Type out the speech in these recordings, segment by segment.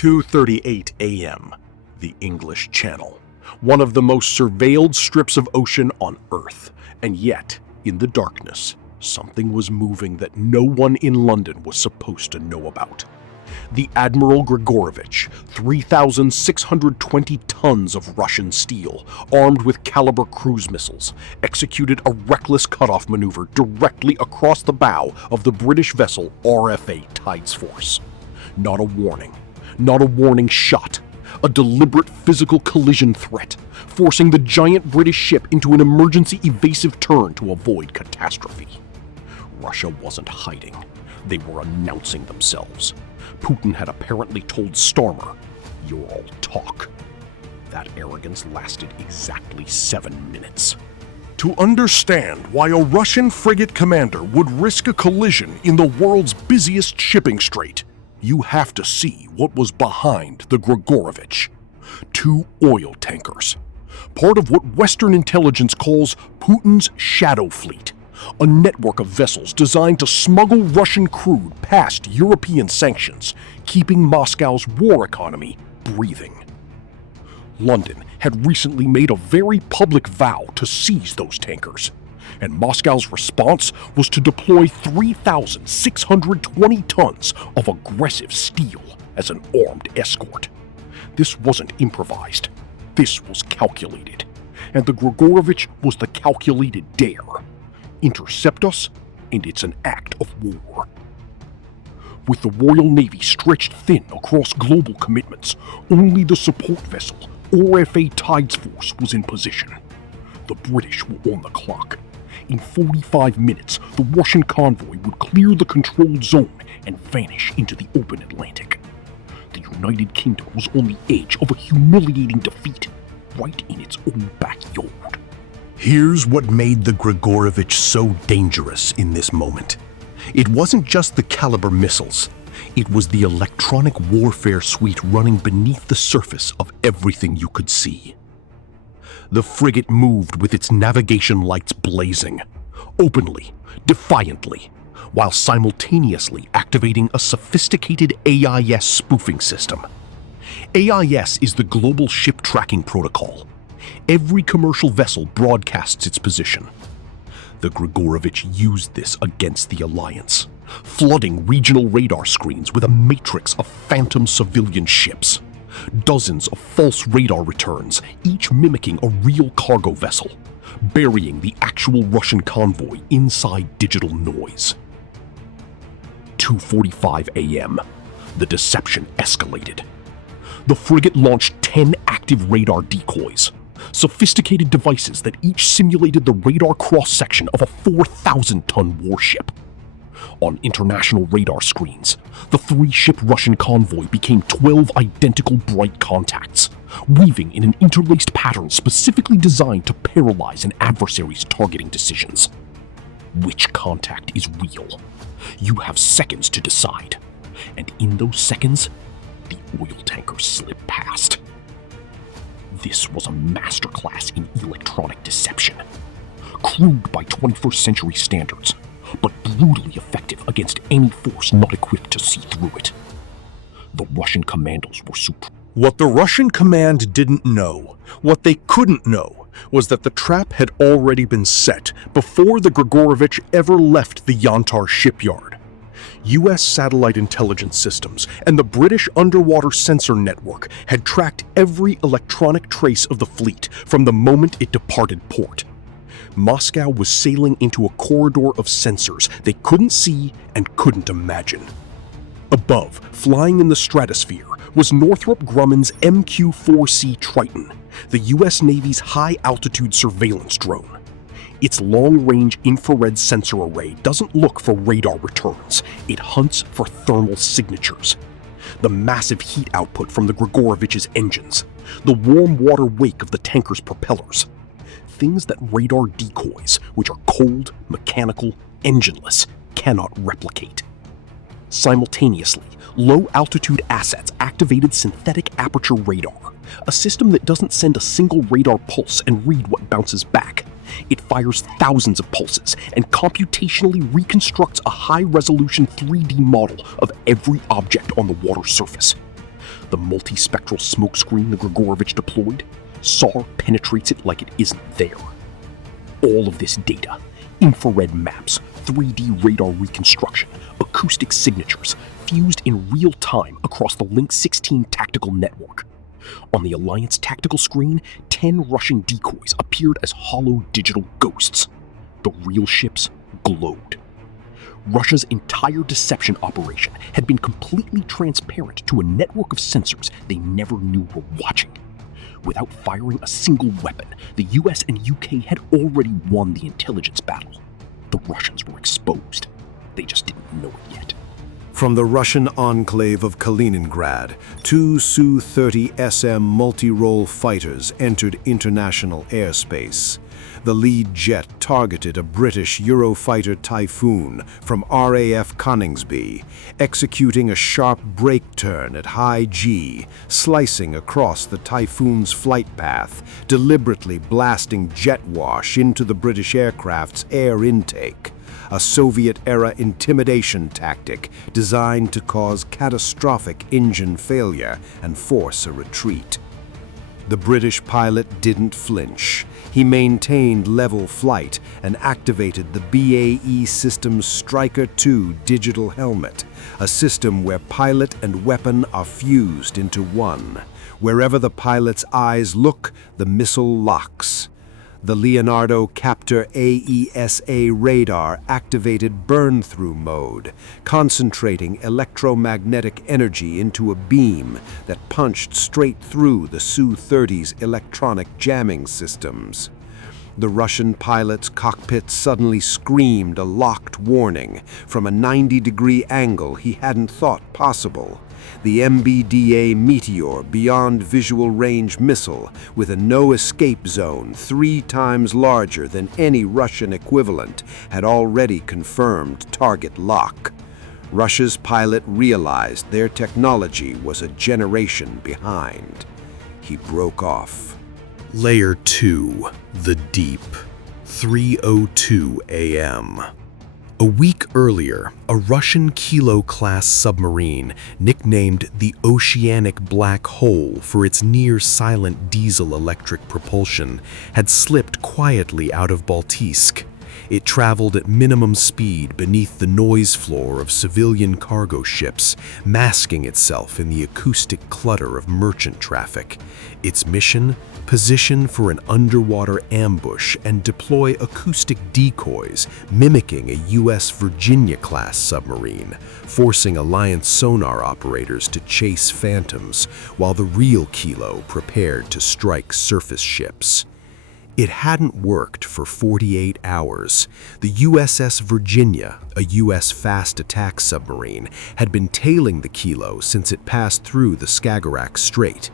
2:38 a.m., the English Channel, one of the most surveilled strips of ocean on Earth, and yet, in the darkness, something was moving that no one in London was supposed to know about. The Admiral Grigorovich, 3,620 tons of Russian steel, armed with Caliber cruise missiles, executed a reckless cutoff maneuver directly across the bow of the British vessel RFA Tidesforce. Not a warning shot, a deliberate physical collision threat, forcing the giant British ship into an emergency evasive turn to avoid catastrophe. Russia wasn't hiding. They were announcing themselves. Putin had apparently told Starmer, "You're all talk." That arrogance lasted exactly 7 minutes. To understand why a Russian frigate commander would risk a collision in the world's busiest shipping strait, you have to see what was behind the Grigorovich. 2 oil tankers. Part of what Western intelligence calls Putin's shadow fleet, a network of vessels designed to smuggle Russian crude past European sanctions, keeping Moscow's war economy breathing. London had recently made a very public vow to seize those tankers, and Moscow's response was to deploy 3,620 tons of aggressive steel as an armed escort. This wasn't improvised. This was calculated, and the Grigorovich was the calculated dare. Intercept us, and it's an act of war. With the Royal Navy stretched thin across global commitments, only the support vessel, RFA Tidesforce, was in position. The British were on the clock. In 45 minutes, the Russian convoy would clear the controlled zone and vanish into the open Atlantic. The United Kingdom was on the edge of a humiliating defeat, right in its own backyard. Here's what made the Grigorovich so dangerous in this moment. It wasn't just the Caliber missiles. It was the electronic warfare suite running beneath the surface of everything you could see. The frigate moved with its navigation lights blazing, openly, defiantly, while simultaneously activating a sophisticated AIS spoofing system. AIS is the global ship tracking protocol. Every commercial vessel broadcasts its position. The Grigorovich used this against the Alliance, flooding regional radar screens with a matrix of phantom civilian ships. Dozens of false radar returns, each mimicking a real cargo vessel, burying the actual Russian convoy inside digital noise. 2:45 a.m. The deception escalated. The frigate launched 10 active radar decoys, sophisticated devices that each simulated the radar cross-section of a 4,000-ton warship. On international radar screens, the 3-ship Russian convoy became 12 identical bright contacts, weaving in an interlaced pattern specifically designed to paralyze an adversary's targeting decisions. Which contact is real? You have seconds to decide, and in those seconds, the oil tankers slip past. This was a masterclass in electronic deception, crude by 21st century standards, but brutally effective against any force not equipped to see through it. The Russian commandos were supreme. What the Russian command didn't know, what they couldn't know, was that the trap had already been set before the Grigorovich ever left the Yantar shipyard. U.S. satellite intelligence systems and the British underwater sensor network had tracked every electronic trace of the fleet from the moment it departed port. Moscow was sailing into a corridor of sensors they couldn't see and couldn't imagine. Above, flying in the stratosphere, was Northrop Grumman's MQ-4C Triton, the U.S. Navy's high-altitude surveillance drone. Its long-range infrared sensor array doesn't look for radar returns, it hunts for thermal signatures. The massive heat output from the Grigorovich's engines, the warm water wake of the tanker's propellers. Things that radar decoys, which are cold, mechanical, engineless, cannot replicate. Simultaneously, low-altitude assets activated synthetic aperture radar, a system that doesn't send a single radar pulse and read what bounces back. It fires thousands of pulses and computationally reconstructs a high-resolution 3D model of every object on the water surface. The multispectral smokescreen the Grigorovich deployed, SAR penetrates it like it isn't there. All of this data, infrared maps, 3D radar reconstruction, acoustic signatures, fused in real time across the Link 16 tactical network. On the Alliance tactical screen, 10 Russian decoys appeared as hollow digital ghosts. The real ships glowed. Russia's entire deception operation had been completely transparent to a network of sensors they never knew were watching. Without firing a single weapon, the US and UK had already won the intelligence battle. The Russians were exposed. They just didn't know it yet. From the Russian enclave of Kaliningrad, 2 Su-30SM multi-role fighters entered international airspace. The lead jet targeted a British Eurofighter Typhoon from RAF Coningsby, executing a sharp brake turn at high G, slicing across the Typhoon's flight path, deliberately blasting jet wash into the British aircraft's air intake. A Soviet-era intimidation tactic designed to cause catastrophic engine failure and force a retreat. The British pilot didn't flinch. He maintained level flight and activated the BAE Systems Striker II digital helmet, a system where pilot and weapon are fused into one. Wherever the pilot's eyes look, the missile locks. The Leonardo Captor AESA radar activated burn-through mode, concentrating electromagnetic energy into a beam that punched straight through the Su-30's electronic jamming systems. The Russian pilot's cockpit suddenly screamed a locked warning from a 90-degree angle he hadn't thought possible. The MBDA Meteor Beyond Visual Range missile with a no-escape zone 3 times larger than any Russian equivalent had already confirmed target lock. Russia's pilot realized their technology was a generation behind. He broke off. Layer 2, the Deep, 3:02 a.m. A week earlier, a Russian Kilo-class submarine, nicknamed the Oceanic Black Hole for its near-silent diesel-electric propulsion, had slipped quietly out of Baltijsk. It traveled at minimum speed beneath the noise floor of civilian cargo ships, masking itself in the acoustic clutter of merchant traffic. Its mission? Position for an underwater ambush and deploy acoustic decoys, mimicking a U.S. Virginia-class submarine, forcing Alliance sonar operators to chase phantoms, while the real Kilo prepared to strike surface ships. It hadn't worked for 48 hours. The USS Virginia, a U.S. fast attack submarine, had been tailing the Kilo since it passed through the Skagerrak Strait.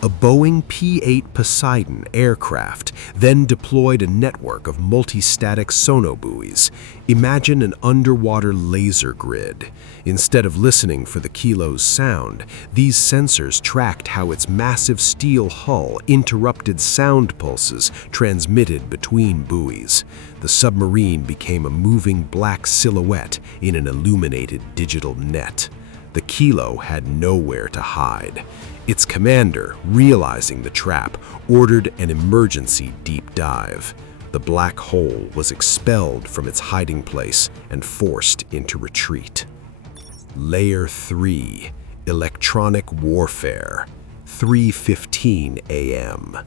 A Boeing P-8 Poseidon aircraft then deployed a network of multi-static sonobuoys. Imagine an underwater laser grid. Instead of listening for the Kilo's sound, these sensors tracked how its massive steel hull interrupted sound pulses transmitted between buoys. The submarine became a moving black silhouette in an illuminated digital net. The Kilo had nowhere to hide. Its commander, realizing the trap, ordered an emergency deep dive. The black hole was expelled from its hiding place and forced into retreat. Layer 3, Electronic Warfare, 3:15 a.m.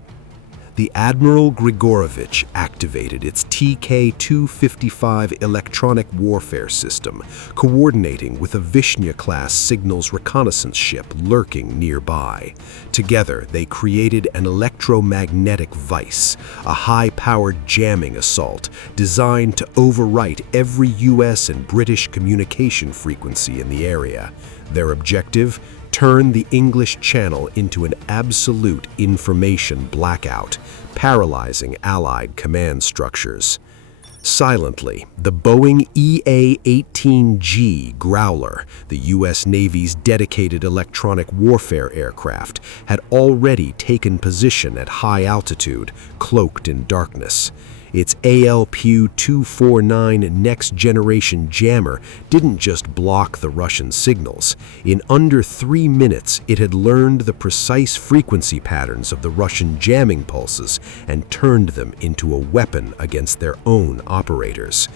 The Admiral Grigorovich activated its TK-255 electronic warfare system, coordinating with a Vishnya-class signals reconnaissance ship lurking nearby. Together, they created an electromagnetic vice, a high-powered jamming assault designed to overwrite every US and British communication frequency in the area. Their objective? Turn the English Channel into an absolute information blackout, paralyzing Allied command structures. Silently, the Boeing EA-18G Growler, the U.S. Navy's dedicated electronic warfare aircraft, had already taken position at high altitude, cloaked in darkness. Its ALPU-249 next-generation jammer didn't just block the Russian signals. In under 3 minutes, it had learned the precise frequency patterns of the Russian jamming pulses and turned them into a weapon against their own operators.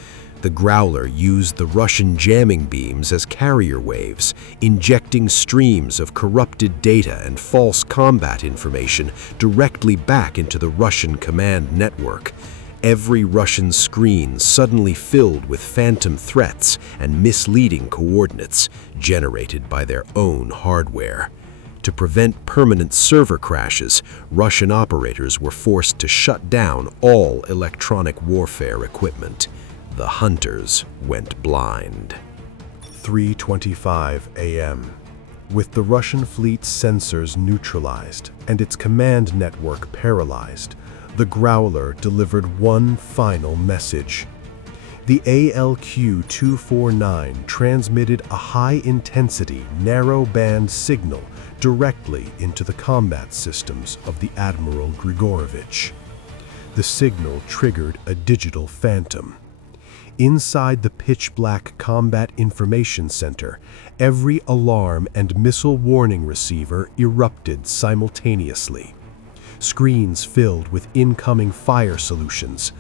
The Growler used the Russian jamming beams as carrier waves, injecting streams of corrupted data and false combat information directly back into the Russian command network. Every Russian screen suddenly filled with phantom threats and misleading coordinates generated by their own hardware. To prevent permanent server crashes, Russian operators were forced to shut down all electronic warfare equipment. The hunters went blind. 3:25 a.m. With the Russian fleet's sensors neutralized and its command network paralyzed, the Growler delivered one final message. The ALQ-249 transmitted a high-intensity, narrow-band signal directly into the combat systems of the Admiral Grigorovich. The signal triggered a digital phantom. Inside the pitch-black Combat Information Center, every alarm and missile warning receiver erupted simultaneously. Screens filled with incoming fire solutions,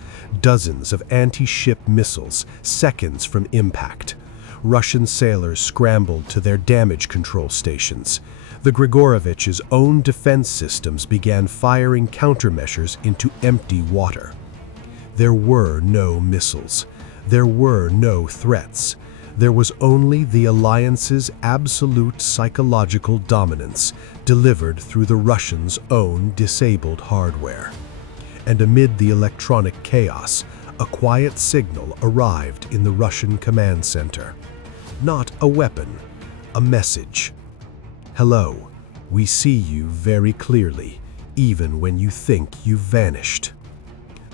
dozens of anti-ship missiles seconds from impact. Russian sailors scrambled to their damage control stations. The Grigorovich's own defense systems began firing countermeasures into empty water. There were no missiles. There were no threats. There was only the Alliance's absolute psychological dominance, delivered through the Russians' own disabled hardware. And amid the electronic chaos, a quiet signal arrived in the Russian command center. Not a weapon, a message. Hello, we see you very clearly, even when you think you've vanished.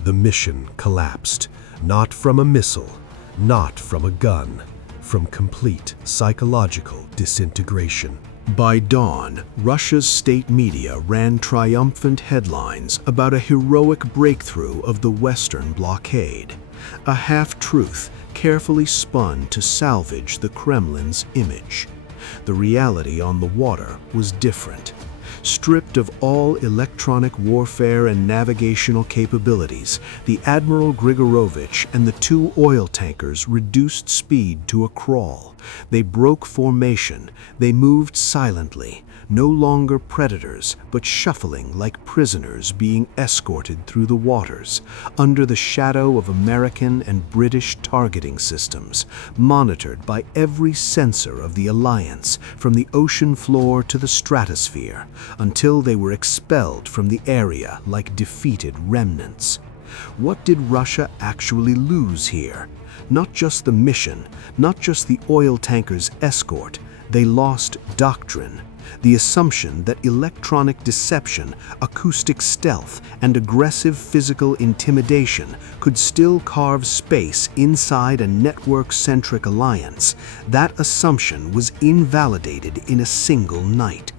The mission collapsed. Not from a missile, not from a gun, from complete psychological disintegration. By dawn, Russia's state media ran triumphant headlines about a heroic breakthrough of the Western blockade, a half-truth carefully spun to salvage the Kremlin's image. The reality on the water was different. Stripped of all electronic warfare and navigational capabilities, the Admiral Grigorovich and the 2 oil tankers reduced speed to a crawl. They broke formation. They moved silently, no longer predators, but shuffling like prisoners being escorted through the waters, under the shadow of American and British targeting systems, monitored by every sensor of the Alliance, from the ocean floor to the stratosphere, until they were expelled from the area like defeated remnants. What did Russia actually lose here? Not just the mission, not just the oil tanker's escort. They lost doctrine. The assumption that electronic deception, acoustic stealth, and aggressive physical intimidation could still carve space inside a network-centric alliance, that assumption was invalidated in a single night.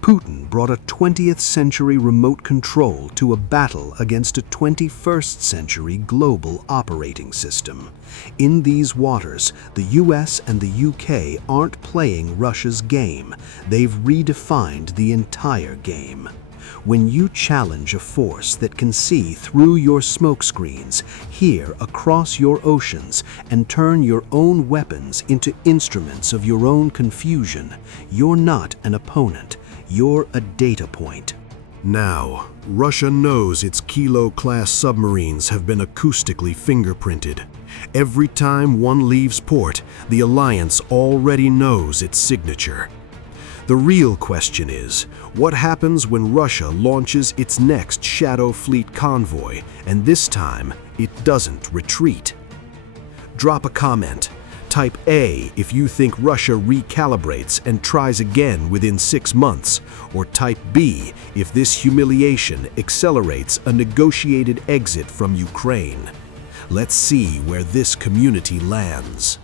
Putin brought a 20th century remote control to a battle against a 21st century global operating system. In these waters, the US and the UK aren't playing Russia's game. They've redefined the entire game. When you challenge a force that can see through your smokescreens, hear across your oceans, and turn your own weapons into instruments of your own confusion, you're not an opponent. You're a data point. Now, Russia knows its Kilo-class submarines have been acoustically fingerprinted. Every time one leaves port, the Alliance already knows its signature. The real question is, what happens when Russia launches its next Shadow Fleet convoy, and this time, it doesn't retreat? Drop a comment. Type A if you think Russia recalibrates and tries again within 6 months, or type B if this humiliation accelerates a negotiated exit from Ukraine. Let's see where this community lands.